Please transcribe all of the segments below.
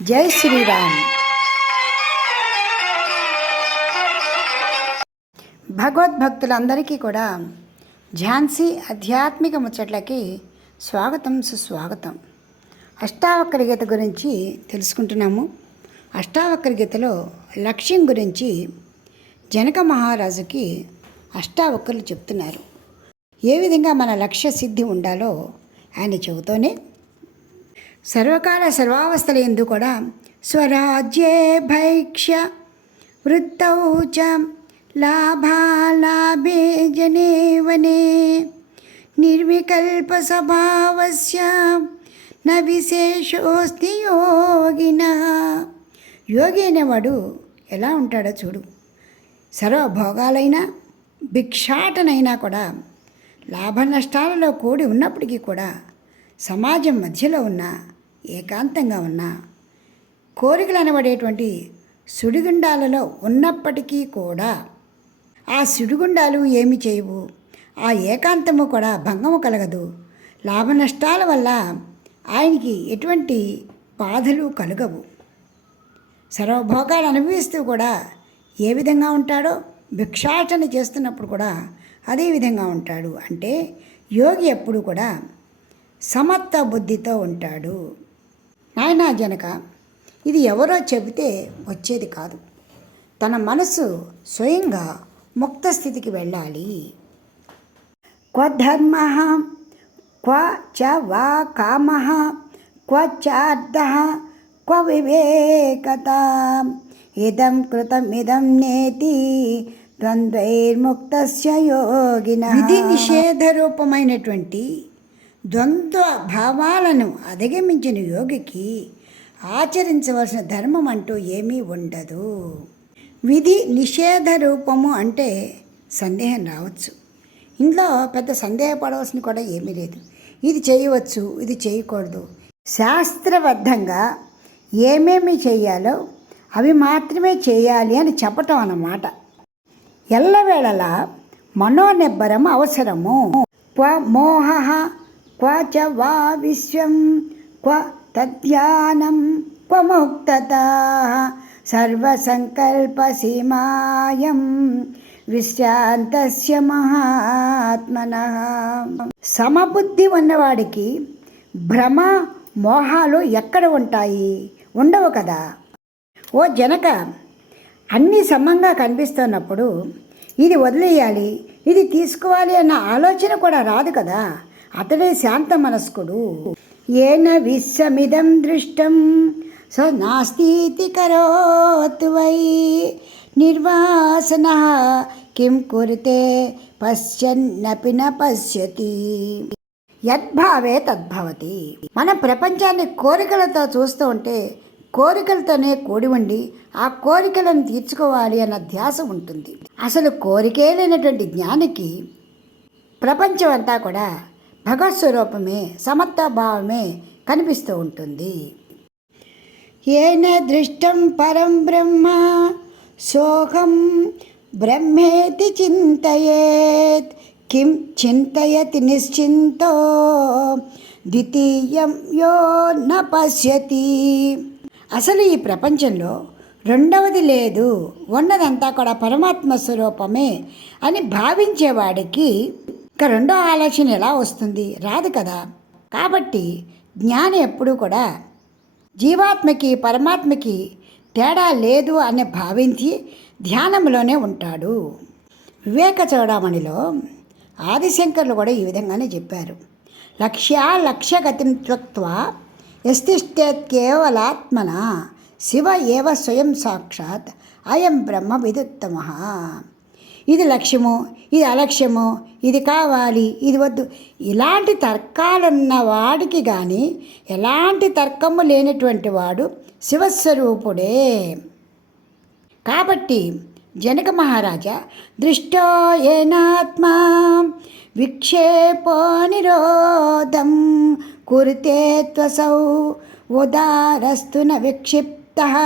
జై శ్రీరామ్. భగవద్భక్తులందరికీ కూడా ఝాన్సీ ఆధ్యాత్మిక ముచ్చట్లకి స్వాగతం, సుస్వాగతం. అష్టావక్ర గీత గురించి తెలుసుకుంటున్నాము. అష్టావక్ర గీతలో లక్ష్యం గురించి జనక మహారాజుకి అష్టావక్రులు చెప్తున్నారు. ఏ విధంగా మన లక్ష్య సిద్ధి ఉండాలో ఆయన చెబుతూనే సర్వకాల సర్వావస్థల యందు కూడా స్వరాజ్యే భైక్ష్య వృత్తౌ చ లాభాలాభే జనే వనే నిర్వికల్ప స్వభావస్య న విశేషోస్తి యోగినః. యోగి అనేవాడు ఎలా ఉంటాడో చూడు. సర్వభోగాలైనా భిక్షాటనైనా కూడా లాభ నష్టాలలో కూడి ఉన్నప్పటికీ కూడా సమాజం మధ్యలో ఉన్న ఏకాంతంగా ఉన్న కోరికలు అనబడేటువంటి సుడిగుండాలలో ఉన్నప్పటికీ కూడా ఆ సుడిగుండాలు ఏమి చేయవు. ఆ ఏకాంతము కూడా భంగము కలగదు. లాభ నష్టాల వల్ల ఆయనకి ఎటువంటి బాధలు కలగవు. సర్వభోగాలు అనుభవిస్తూ కూడా ఏ విధంగా ఉంటాడో భిక్షాటన చేస్తున్నప్పుడు కూడా అదే విధంగా ఉంటాడు. అంటే యోగి ఎప్పుడు కూడా సమత్వ బుద్ధితో ఉంటాడు. నాయనా జనక, ఇది ఎవరో చెబితే వచ్చేది కాదు. తన మనసు స్వయంగా ముక్త స్థితికి వెళ్ళాలి. క్వ ధర్మ క్వ చ వా కామ క్వ చార్థ క్వ వివేకత ఇదం కృతమిదం నేతి ద్వంద్వైర్ముక్తస్య యోగినః. విధి నిషేధ రూపమైనటువంటి ద్వంద్వ భావాలను అధిగమించిన యోగికి ఆచరించవలసిన ధర్మం అంటూ ఏమీ ఉండదు. విధి నిషేధ రూపము అంటే సందేహం రావచ్చు. ఇందులో పెద్ద సందేహపడవలసిన కూడా ఏమీ లేదు. ఇది చేయవచ్చు, ఇది చేయకూడదు. శాస్త్రబద్ధంగా ఏమేమి చేయాలో అవి మాత్రమే చేయాలి అని చెప్పటం అన్నమాట. ఎల్లవేళలా మనోనిబ్బరం అవసరము. క్వ మోహ క్వ చ వా విశ్వం క్వ తద్ధ్యానం క్వ ముక్తత సర్వసంకల్పసీమాయం విశ్రాంతస్య మహాత్మనః. సమబుద్ధి ఉన్నవాడికి భ్రమ మోహాలు ఎక్కడ ఉంటాయి? ఉండవు కదా. ఓ జనక, అన్నీ సమంగా కనిపిస్తున్నప్పుడు ఇది వదిలేయాలి, ఇది తీసుకోవాలి అన్న ఆలోచన కూడా రాదు కదా. అతడే శాంత మనస్కుడు. ఏన విశ్వమిదం దృష్టం స నాస్తితి కరోతు వై నిర్వాసన కిం కురుతే పశ్యన్నపి న పశ్యతి యద్భావే తద్భవతి. మన ప్రపంచాన్ని కోరికలతో చూస్తూ ఉంటే కోరికలతోనే కూడి ఉండి ఆ కోరికలను తీర్చుకోవాలి అన్న ధ్యాస ఉంటుంది. అసలు కోరికే లేనటువంటి జ్ఞానికి ప్రపంచం అంతా కూడా భగవత్ స్వరూపమే, సమత్వభావమే కనిపిస్తూ ఉంటుంది. ఏన దృష్టం పరం బ్రహ్మ సోహం బ్రహ్మేతి చింతయేత్ కిం చింతయతి నిశ్చింతో ద్వితీయం యో న పశ్యతి. అసలు ఈ ప్రపంచంలో రెండవది లేదు, ఉన్నదంతా కూడా పరమాత్మ స్వరూపమే అని భావించేవాడికి ఇక రెండో ఆలోచన ఎలా వస్తుంది? రాదు కదా. కాబట్టి జ్ఞాని ఎప్పుడూ కూడా జీవాత్మకి పరమాత్మకి తేడా లేదు అని భావించి ధ్యానంలోనే ఉంటాడు. వివేక చూడమణిలో ఆదిశంకర్లు కూడా ఈ విధంగానే చెప్పారు. లక్ష్యగతిం త్యక్త్వా యస్తిష్ఠేత్ కేవలాత్మన శివ ఏవ స్వయం సాక్షాత్ అయం బ్రహ్మ విదుత్తమః. ఇది లక్ష్యము, ఇది అలక్ష్యము, ఇది కావాలి, ఇది వద్దు, ఇలాంటి తర్కాలున్న వాడికి కానీ ఎలాంటి తర్కము లేనటువంటి వాడు శివస్వరూపుడే. కాబట్టి జనక మహారాజా దృష్టో ఏనాత్మా విక్షేపో నిరోధం కురుతే త్వసౌ ఉదారస్తు న విక్షిప్తః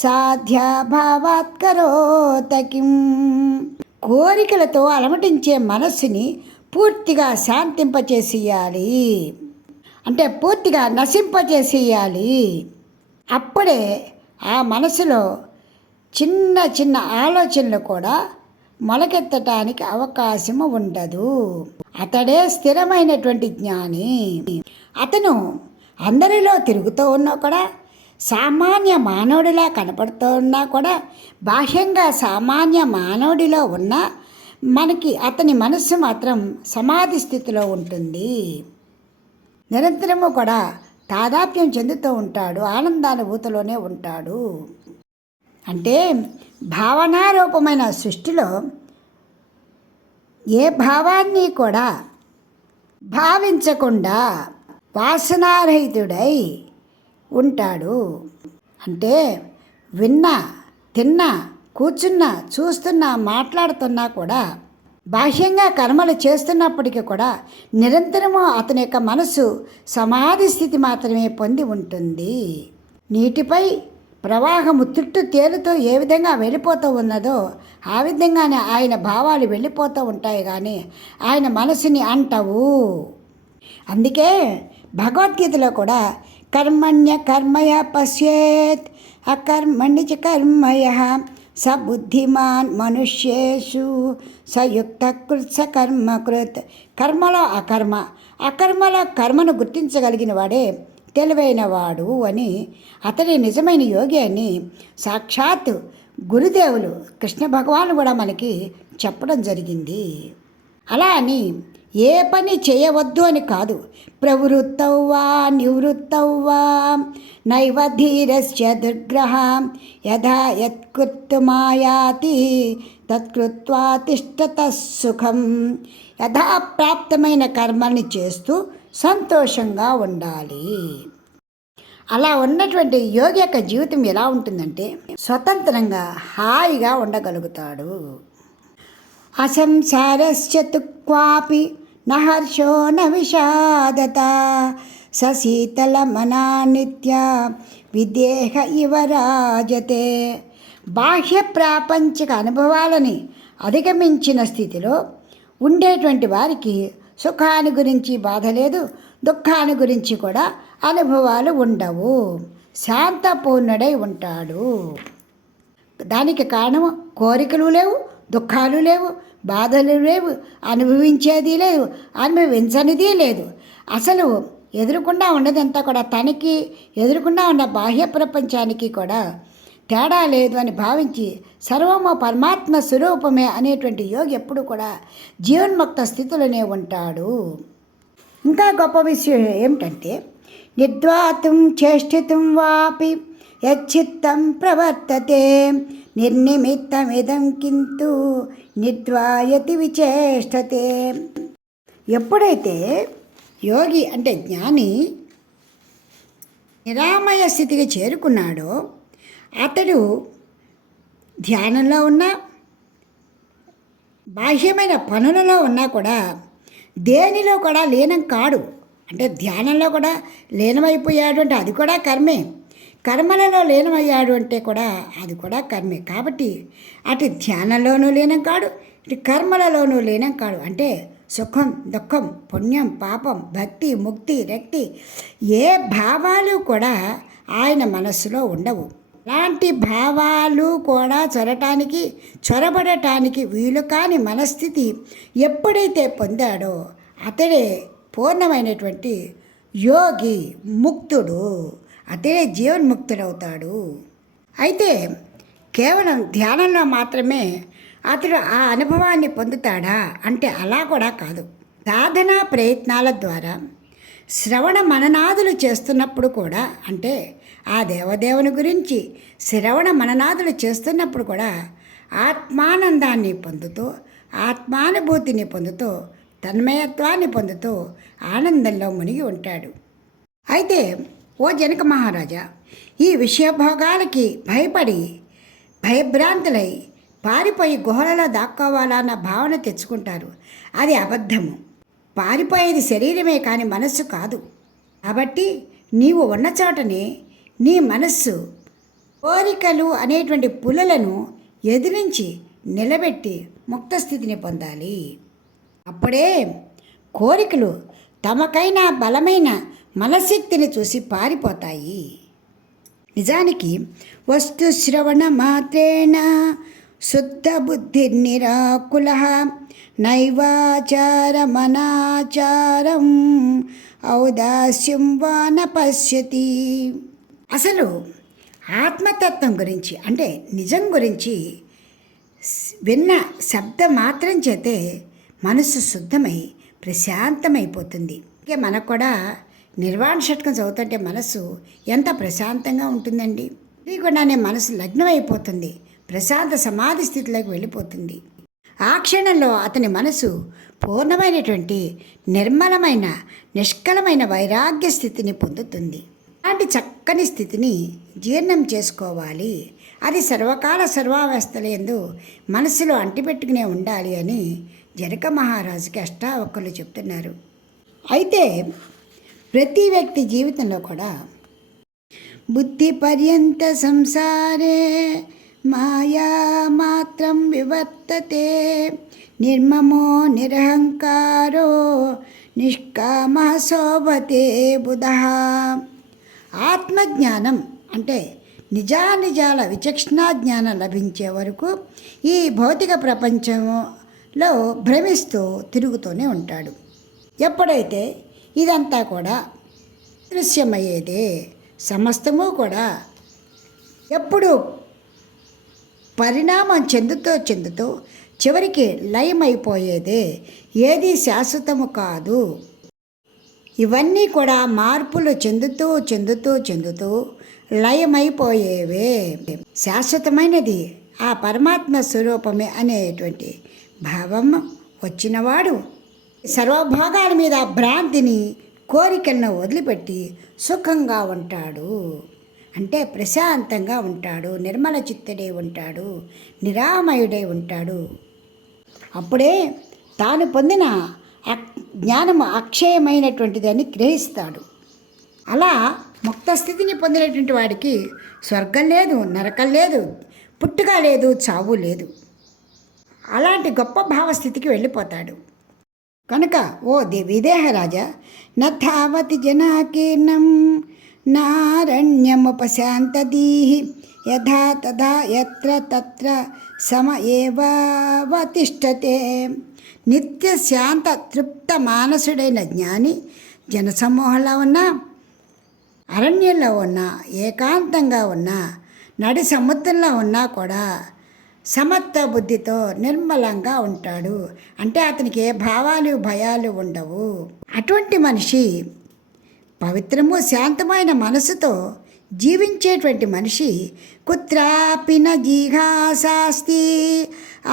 సాధ్యాభావాత్ కరోత కిం. కోరికలతో అలమటించే మనస్సుని పూర్తిగా శాంతింపచేసేయాలి, అంటే పూర్తిగా నశింపచేసేయాలి. అప్పుడే ఆ మనసులో చిన్న చిన్న ఆలోచనలు కూడా మొలకెత్తటానికి అవకాశము ఉండదు. అతడే స్థిరమైనటువంటి జ్ఞాని. అతను అందరిలో తిరుగుతూ ఉన్నా కూడా, సామాన్య మానవుడిలా కనపడుతూ ఉన్నా కూడా, బాహ్యంగా సామాన్య మానవుడిలో ఉన్న మనకి అతని మనస్సు మాత్రం సమాధి స్థితిలో ఉంటుంది. నిరంతరము కూడా తాదాత్మ్యం చెందుతూ ఉంటాడు, ఆనందానుభూతిలోనే ఉంటాడు. అంటే భావనారూపమైన సృష్టిలో ఏ భావాన్ని కూడా భావించకుండా వాసనారహితుడై ఉంటాడు. అంటే విన్నా, తిన్నా, కూర్చున్నా, చూస్తున్నా, మాట్లాడుతున్నా కూడా, బాహ్యంగా కర్మలు చేస్తున్నప్పటికీ కూడా నిరంతరము అతని యొక్క మనసు సమాధి స్థితి మాత్రమే పొంది ఉంటుంది. నీటిపై ప్రవాహము చుట్టూ తేలుతో ఏ విధంగా వెళ్ళిపోతూ ఉన్నదో ఆ విధంగానే ఆయన భావాలు వెళ్ళిపోతూ ఉంటాయి, కానీ ఆయన మనసుని అంటవు. అందుకే భగవద్గీతలో కూడా కర్మణ్య కర్మయ పశ్యేత్ అకర్మణ్య చ కర్మయ స బుద్ధిమాన్ మనుష్యేషు సయుక్త కృత్ స కర్మకృత్. కర్మలో అకర్మ, అకర్మలో కర్మను గుర్తించగలిగిన వాడే తెలివైన వాడు అని, అతడి నిజమైన యోగి అని సాక్షాత్ గురుదేవులు కృష్ణ భగవాను కూడా మనకి చెప్పడం జరిగింది. అలా అని ఏ పని చేయవద్దు అని కాదు. ప్రవృత్తౌ వా నివృత్తౌ వా నైవ ధీరస్య దుర్గ్రహ యథా యత్కృత్తుమాయాతి తత్కృత్వా తిష్టత సుఖం. యథాప్రాప్తమైన కర్మల్ని చేస్తూ సంతోషంగా ఉండాలి. అలా ఉన్నటువంటి యోగి యొక్క జీవితం ఎలా ఉంటుందంటే స్వతంత్రంగా హాయిగా ఉండగలుగుతాడు. అసంసారస్య తు క్వాపి న హర్షో న విషాదత స శీతలమనా నిత్య విదేహ ఇవ రాజతే. బాహ్య ప్రాపంచిక అనుభవాలని అధిగమించిన స్థితిలో ఉండేటువంటి వారికి సుఖాన్ని గురించి బాధ లేదు, దుఃఖాన్ని గురించి కూడా అనుభవాలు ఉండవు. శాంతపూర్ణుడై ఉంటాడు. దానికి కారణం కోరికలు లేవు, దుఃఖాలు లేవు, బాధలు లేవు, అనుభవించేది లేదు, అనుభవించనిది లేదు. అసలు ఎదురుకుండా ఉన్నదంతా కూడా తనకి ఎదురుకుండా ఉన్న బాహ్య ప్రపంచానికి కూడా తేడా లేదు అని భావించి సర్వము పరమాత్మ స్వరూపమే అనేటువంటి యోగి ఎప్పుడు కూడా జీవన్ముక్త స్థితిలోనే ఉంటాడు. ఇంకా గొప్ప విషయం ఏమిటంటే నిర్ద్వాతుం చేష్టితుం వాపి యచ్చిత్తం ప్రవర్తతే నిర్నిమిత్తమిదం కింతు నిర్ద్వాయతి విచేష్టతే. ఎప్పుడైతే యోగి అంటే జ్ఞాని నిరామయ స్థితికి చేరుకున్నాడో అతడు ధ్యానంలో ఉన్నా, బాహ్యమైన పనులలో ఉన్నా కూడా దేనిలో కూడా లీనం కాడు. అంటే ధ్యానంలో కూడా లీనమైపోయాడు అంటే అది కూడా కర్మే, కర్మలలో లీనమయ్యాడు అంటే కూడా అది కూడా కర్మే. కాబట్టి అటు ధ్యానంలోనూ లీనం కాడు, ఇటు కర్మలలోనూ లీనం కాడు. అంటే సుఖం, దుఃఖం, పుణ్యం, పాపం, భక్తి, ముక్తి, రక్తి ఏ భావాలు కూడా ఆయన మనస్సులో ఉండవు. అలాంటి భావాలు కూడా చొరబడటానికి వీలు కాని మనస్థితి ఎప్పుడైతే పొందాడో అతడే పూర్ణమైనటువంటి యోగి, ముక్తుడు, అతడే జీవన్ముక్తుడవుతాడు. అయితే కేవలం ధ్యానంలో మాత్రమే అతడు ఆ అనుభవాన్ని పొందుతాడా అంటే అలా కూడా కాదు. సాధనా ప్రయత్నాల ద్వారా శ్రవణ మననాదులు చేస్తున్నప్పుడు కూడా, అంటే ఆ దేవదేవుని గురించి శ్రవణ మననాదులు చేస్తున్నప్పుడు కూడా ఆత్మానందాన్ని పొందుతూ, ఆత్మానుభూతిని పొందుతూ, తన్మయత్వాన్ని పొందుతూ ఆనందంలో మునిగి ఉంటాడు. అయితే ఓ జనక మహారాజా, ఈ విషయభోగాలకి భయపడి భయభ్రాంతులై పారిపోయి గుహలలో దాక్కోవాలన్న భావన తెచ్చుకుంటారు. అది అబద్ధము. పారిపోయేది శరీరమే కానీ మనస్సు కాదు. కాబట్టి నీవు ఉన్న చోటనే నీ మనస్సు కోరికలు అనేటువంటి పులులను ఎదిరించి నిలబెట్టి ముక్తస్థితిని పొందాలి. అప్పుడే కోరికలు తమకైనా బలమైన మనశక్తిని చూసి పారిపోతాయి. నిజానికి వస్తు శ్రవణ మాత్రేణ శుద్ధ బుద్ధిర్నిరాకుల నైవాచారమనాచారం ఔదాస్యం వా న పశ్యతి. అసలు ఆత్మతత్వం గురించి అంటే నిజం గురించి విన్న శబ్ద మాత్రం చేతే మనసు శుద్ధమై ప్రశాంతమైపోతుంది. ఇంకే మనకు కూడా నిర్వాణ షట్కం చదువుతుంటే మనసు ఎంత ప్రశాంతంగా ఉంటుందండి. ఇది కూడానే మనసు లగ్నమైపోతుంది, ప్రశాంత సమాధి స్థితిలోకి వెళ్ళిపోతుంది. ఆ క్షణంలో అతని మనసు పూర్ణమైనటువంటి నిర్మలమైన నిష్కలమైన వైరాగ్య స్థితిని పొందుతుంది. అలాంటి చక్కని స్థితిని జీర్ణం చేసుకోవాలి. అది సర్వకాల సర్వావస్థలందు మనసులో అంటిపెట్టుకునే ఉండాలి అని జనక మహారాజుకి అష్టావక్రులు చెప్తున్నారు. అయితే ప్రతి వ్యక్తి జీవితంలో కూడా బుద్ధి పర్యంత సంసారే మాయా మాత్రం వివర్తతే నిర్మమో నిరహంకారో నిష్కామ శోభతే బుధః. ఆత్మజ్ఞానం అంటే నిజానిజాల విచక్షణా జ్ఞానం లభించే వరకు ఈ భౌతిక ప్రపంచంలో భ్రమిస్తూ తిరుగుతూనే ఉంటాడు. ఎప్పుడైతే ఇదంతా కూడా దృశ్యమయ్యేదే, సమస్తము కూడా ఎప్పుడు పరిణామం చెందుతూ చివరికి లయమైపోయేదే, ఏది శాశ్వతము కాదు. ఇవన్నీ కూడా మార్పులు చెందుతూ లయమైపోయేవే. శాశ్వతమైనది ఆ పరమాత్మ స్వరూపమే అనేటువంటి భావం వచ్చినవాడు సర్వభోగాల మీద భ్రాంతిని కోరికలను వదిలిపెట్టి సుఖంగా ఉంటాడు. అంటే ప్రశాంతంగా ఉంటాడు, నిర్మల చిత్తుడై ఉంటాడు, నిరామయుడై ఉంటాడు. అప్పుడే తాను పొందిన జ్ఞానము అక్షయమైనటువంటిది అని గ్రహిస్తాడు. అలా ముక్త స్థితిని పొందినటువంటి వాడికి స్వర్గం లేదు, నరకం లేదు, పుట్టుక లేదు, చావు లేదు. అలాంటి గొప్ప భావస్థితికి వెళ్ళిపోతాడు. కనుక ఓ విదేహరాజా, నథావతి జనాకీర్ణం నారణ్యముపశాంతదీః యథా తథా యత్ర తత్ర సమ ఏవావతిష్టతే. నిత్య శాంత తృప్త మానసుడైన జ్ఞాని జనసమూహంలో ఉన్నా, అరణ్యంలో ఉన్నా, ఏకాంతంగా ఉన్నా, నడి సముద్రంలో ఉన్నా కూడా సమత్వ బుద్ధితో నిర్మలంగా ఉంటాడు. అంటే అతనికి ఏ భావాలు భయాలు ఉండవు. అటువంటి మనిషి పవిత్రము శాంతమైన మనసుతో జీవించేటువంటి మనిషి కుత్రాపి న జిఘాసాస్తి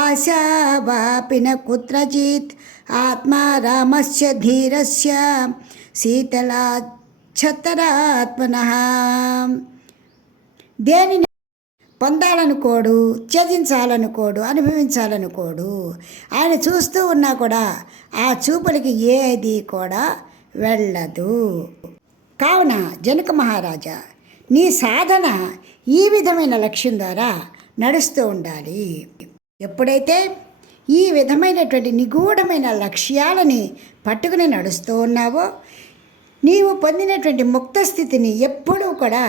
ఆశావాపి న కుత్రచిత్ ఆత్మారామస్య ధీరస్య శీతలాఛతరాత్మనః. దేనిని పొందాలనుకోడు, త్యజించాలనుకోడు, అనుభవించాలనుకోడు. ఆయన చూస్తూ ఉన్నా కూడా ఆ చూపులకి ఏది కూడా వెళ్ళదు. కావున జనక మహారాజా, నీ సాధన ఈ విధమైన లక్ష్యం ద్వారా నడుస్తూ ఉండాలి. ఎప్పుడైతే ఈ విధమైనటువంటి నిగూఢమైన లక్ష్యాలని పట్టుకుని నడుస్తూ ఉన్నావో నీవు పొందినటువంటి ముక్త స్థితిని ఎప్పుడూ కూడా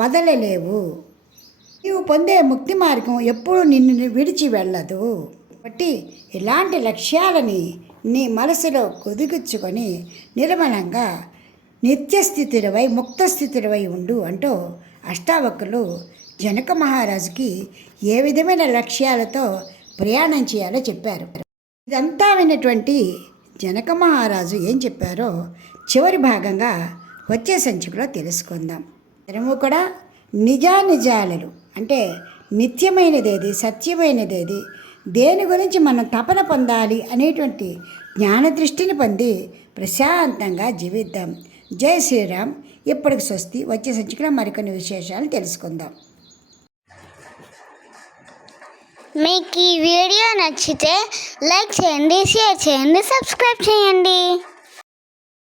వదలలేవు. నీవు పొందే ముక్తి మార్గం ఎప్పుడూ నిన్ను విడిచి వెళ్ళదు. కాబట్టి ఇలాంటి లక్ష్యాలని నీ మనసులో కుదిగుచ్చుకొని నిర్మలంగా నిత్యస్థితిరవై ముక్తస్థితిరవై ఉండు అంటూ అష్టావక్రులు జనక మహారాజుకి ఏ విధమైన లక్ష్యాలతో ప్రయాణం చేయాలో చెప్పారు. ఇదంతా విన్నటువంటి జనక మహారాజు ఏం చెప్పారో చివరి భాగంగా వచ్చే సంచికలో తెలుసుకుందాం. మనము కూడా నిజానిజాలు అంటే నిత్యమైనదేది, సత్యమైనదేది, దేని గురించి మనం తపన పొందాలి అనేటువంటి జ్ఞానదృష్టిని పొంది ప్రశాంతంగా జీవిద్దాం. జై శ్రీరామ్. ఇప్పటికి స్వస్తి. వచ్చే సంచికలో మరికొన్ని విశేషాలు తెలుసుకుందాం. మీకు ఈ వీడియో నచ్చితే లైక్ చేయండి, షేర్ చేయండి, సబ్స్క్రైబ్ చేయండి.